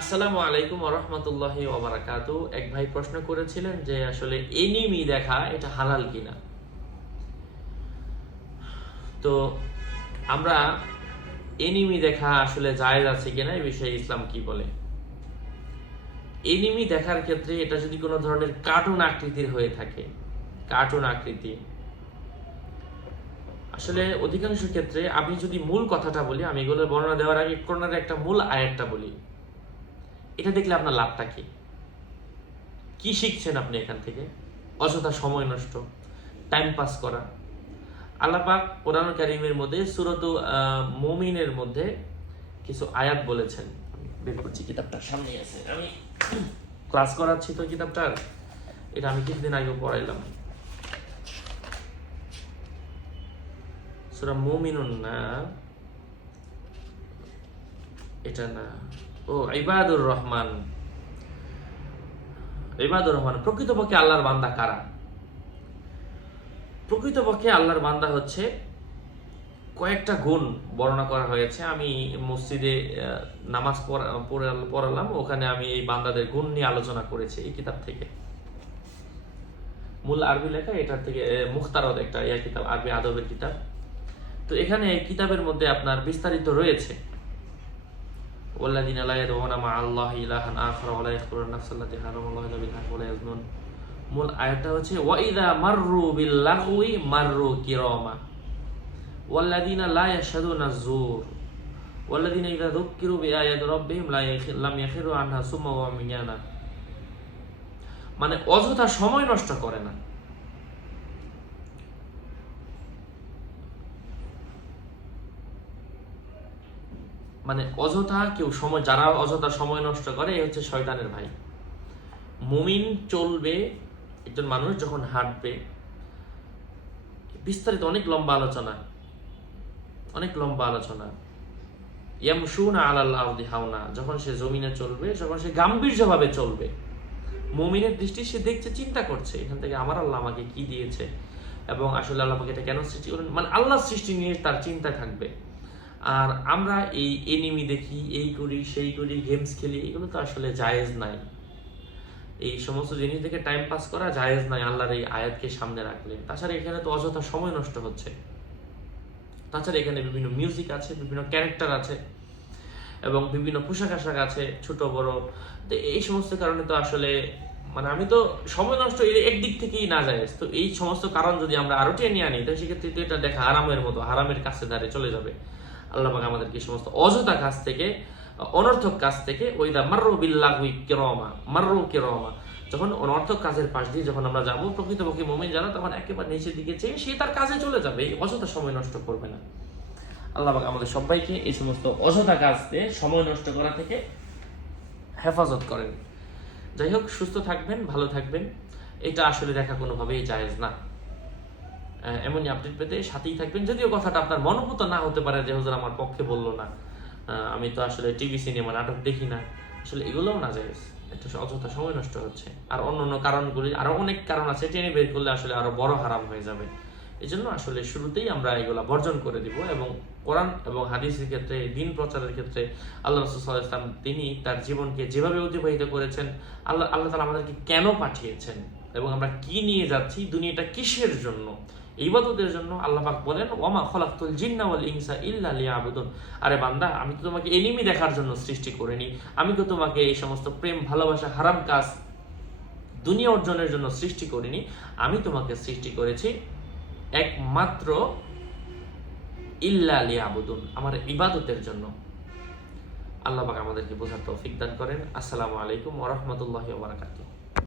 আসসালামু আলাইকুম ওয়া রাহমাতুল্লাহি ওয়া বারাকাতুহু। এক ভাই প্রশ্ন করেছিলেন যে আসলে এনিমি দেখা এটা হালাল কিনা। তো আমরা এনিমি দেখা আসলে জায়েজ আছে কিনা এই বিষয়ে ইসলাম কি বলে। এনিমি দেখার ক্ষেত্রে এটা যদি কোনো ধরনের কার্টুন আকৃতির হয়ে থাকে, কার্টুন আকৃতি, আসলে অধিকাংশ ক্ষেত্রে আমি যদি মূল কথাটা বলি, আমি এগুলো বর্ণনা দেওয়ার আগে কোরআনের একটা মূল আয়াতটা বলি। এটা দেখলে আপনার লাভটা কি, কি শিখছেন আপনি এখান থেকে? অযথা সময় নষ্ট, টাইম পাস করা। আল্লাহ পাক কোরআন কারীমের মধ্যে সূরাত মুমিনের মধ্যে কিছু আয়াত বলেছেন। আমি বের করছি, কিতাবটা সামনে আছে, আমি ক্লাস করাচ্ছি তো কিতাবটার, এটা আমি কিছুদিন আগে পড়াইলাম। সূরা মুমিনুন না, এটা না, ও ইবাদুর রহমান। ইবাদুর রহমান, প্রকৃতপক্ষে আল্লাহর বান্দা কারা? প্রকৃতপক্ষে আল্লাহর বান্দা হচ্ছে, কয়েকটা গুণ বর্ণনা করা হয়েছে। আমি মসজিদে নামাজ পড়ালাম, ওখানে আমি এই বান্দাদের গুণ নিয়ে আলোচনা করেছি এই কিতাব থেকে। মূল আরবি লেখা, এটার থেকে মুখতারদ একটা কিতাব, আরবি আদবের কিতাব। তো এখানে কিতাবের মধ্যে আপনার বিস্তারিত রয়েছে। ওয়াল্লাযিনা লা ইয়াদউনা মা আল্লাহি ইলাহান আখার ওয়া লা ইয়াকতুলুন নাফসাল্লাতী হারামাল্লাহু ইল্লা বিল হাক্কি ওয়া লা ইয়াজনুন। মূল আয়াতটা হচ্ছে ওয়া ইযা মাররু বিল লাগওয়ি মাররু কিরামা ওয়াল্লাযিনা লা ইয়াশহাদুনা যুর ওয়াল্লাযিনা ইযা যুক্কিরু বিআয়াতি রাব্বিহিম লাম ইয়াখিরু আনহা সুম্মা ওয়া উমিয়ানা। মানে অযথা সময় নষ্ট করে না। মানে অযথা কেউ সময়, যারা অযথা সময় নষ্ট করে এই হচ্ছে শয়তানের ভাই। মুমিন চলবে, একজন মানুষ যখন হাঁটবে, বিস্তারিত অনেক লম্বা আলোচনা, অনেক লম্বা আলোচনা। ইয়ামশুনা আলাল আরদি হাওনা, যখন সে জমিনে চলবে, যখন সে গাম্ভীর্যভাবে চলবে, মুমিনের দৃষ্টি সে দেখছে, চিন্তা করছে এখান থেকে আমার আল্লাহ আমাকে কি দিয়েছে, এবং আসলে আল্লাহ আমাকে এটা কেন সৃষ্টি করেন, মানে আল্লাহর সৃষ্টি নিয়ে তার চিন্তা থাকবে। আর আমরা এই এনিমি দেখি, এই করি, সেই করি, গেমস খেলি, এগুলো তো আসলে জায়েজ নাই। এই সমস্ত জিনিস দেখে টাইম পাস করা জায়েজ নাই আল্লাহর এই আয়াতকে সামনে রাখলে। তাছাড়া এখানে তো অযথা সময় নষ্ট হচ্ছে। তাছাড়া এখানে বিভিন্ন মিউজিক আছে, বিভিন্ন ক্যারেক্টার আছে, এবং বিভিন্ন পোশাক আশাক আছে, ছোট বড়। তো এই সমস্ত কারণে তো আসলে, মানে আমি তো সময় নষ্ট একদিক থেকেই না যায়। তো এই সমস্ত কারণ যদি আমরা আরো টেনে আনি, তো সেক্ষেত্রে তো এটা দেখা হারামের মতো, হারামের কাছে দাঁড়িয়ে চলে যাবে। আল্লাহ পাক আমাদেরকে এই সমস্ত অযথা কাজ থেকে, অনর্থক কাজ থেকে, ওইদা মাররু বিল্লাগহি কিরামা, মাররু কিরামা, যখন অনর্থক কাজের পাশ দিয়ে যখন আমরা যাবো, প্রকৃতপক্ষে মুমিন যারা, তখন একেবারে নিচের দিকে চেয়ে সে তার কাজে চলে যাবে, অযথা সময় নষ্ট করবে না। আল্লাহ পাক আমাদের সবাইকে এই সমস্ত অযথা কাজে সময় নষ্ট করা থেকে হেফাজত করেন। যাই হোক, সুস্থ থাকবেন, ভালো থাকবেন। এটা আসলে দেখা কোনোভাবেই জায়েজ না। এমনই আপডেট পেতে সাথেই থাকবেন। যদিও কথাটা আপনার মনোভূত না হতে পারে যে হুজুর আমার পক্ষে বললো না, আমি তো আসলে টিভি সিনেমা নাটক দেখি না, আসলে এগুলোও না জায়েজ। এটা অযথা সময় নষ্ট হচ্ছে। আর অন্য কারণগুলি, আরো অনেক কারণ আছে, টেনে বের করলে আসলে আরো বড় হারাম হয়ে যাবে। এই জন্য আসলে শুরুতেই আমরা এগুলা বর্জন করে দিব। এবং কোরআন এবং হাদিসের ক্ষেত্রে, দিন প্রচারের ক্ষেত্রে আল্লাহ রাসূল সাল্লাল্লাহু আলাইহি ওয়াসাল্লাম তিনি তার জীবনকে যেভাবে অতিবাহিত করেছেন, আল্লাহ তাআলা আমাদেরকে কেন পাঠিয়েছেন, এবং আমরা কি নিয়ে যাচ্ছি, দুনিয়াটা কিসের জন্য, ইবাদতের জন্য। আল্লাহ পাক বলেন ওয়ামা খলাকতুল জিন্না ওয়াল ইনসা ইল্লা লিয়াবুদুন। আরে বান্দা, আমি তো তোমাকে এনিমি দেখার জন্য সৃষ্টি করিনি, আমি তো তোমাকে এই সমস্ত প্রেম, ভালোবাসা, হারাম কাজ, দুনিয়া অর্জনের জন্য সৃষ্টি করিনি। আমি তোমাকে সৃষ্টি করেছি একমাত্র ইল্লা লিয়াবুদুন, আমার ইবাদতের জন্য। আল্লাহ পাক আমাদেরকে বোঝার তৌফিক দান করেন। আসসালামু আলাইকুম ওয়া রাহমাতুল্লাহি ওয়া বারাকাতুহু।